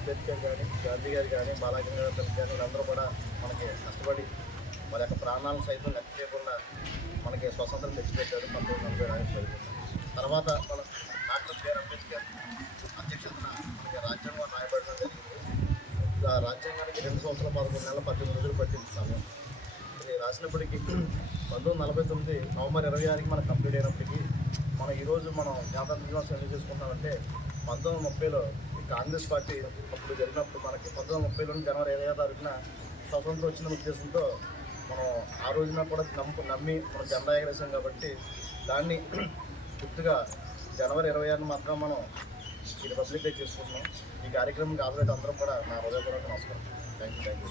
అంబేద్కర్ కానీ గాంధీ గారు కానీ బాలగంగాధర్ తిలక్ కానీ వీళ్ళందరూ కూడా మనకి కష్టపడి వాళ్ళ యొక్క ప్రాణాలను సైతం లెక్క చేయకుండా మనకి స్వతంత్రం తెచ్చిపెట్టారు పంతొమ్మిది నలభై తర్వాత మన డాక్టర్ బిఆర్ అంబేద్కర్ అధ్యక్షతన మనకి రాజ్యాంగం రాయబడడం జరిగింది. ఆ రాజ్యాంగానికి రెండు సంవత్సరాల పదకొండు నెలల పద్దెనిమిది రోజులు పట్టించాము ఇది రాసినప్పటికీ పంతొమ్మిది నలభై తొమ్మిది నవంబర్ ఇరవై ఆరుకి మనకు కంప్లీట్ అయినప్పటికీ మనం ఈరోజు మనం జ్ఞాపక దినోత్సవం ఎందుకు చేసుకుంటామంటే పంతొమ్మిది ముప్పైలో కాంగ్రెస్ పార్టీ అప్పుడు జరిగినప్పుడు మనకి పంతొమ్మిది ముప్పైలో జనవరి ఇరవై తారీఖున స్వతంత్రం వచ్చిన ఉద్దేశంతో మనం ఆ రోజున కూడా నమ్ము నమ్మి మనం జెండా ఎగరేసాం కాబట్టి దాన్ని గుర్తుగా జనవరి ఇరవై ఆరున మాత్రం మనం ఈ రిపబ్లిక్ డే చేసుకుంటున్నాం. ఈ కార్యక్రమం కాబట్టి అందరం కూడా నా హృదయపూర్వక నమస్కారం. థ్యాంక్ యూ థ్యాంక్ యూ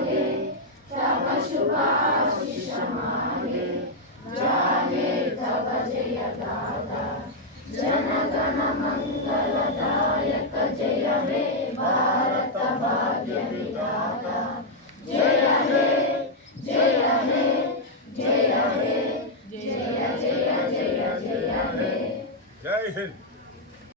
జై హింద్.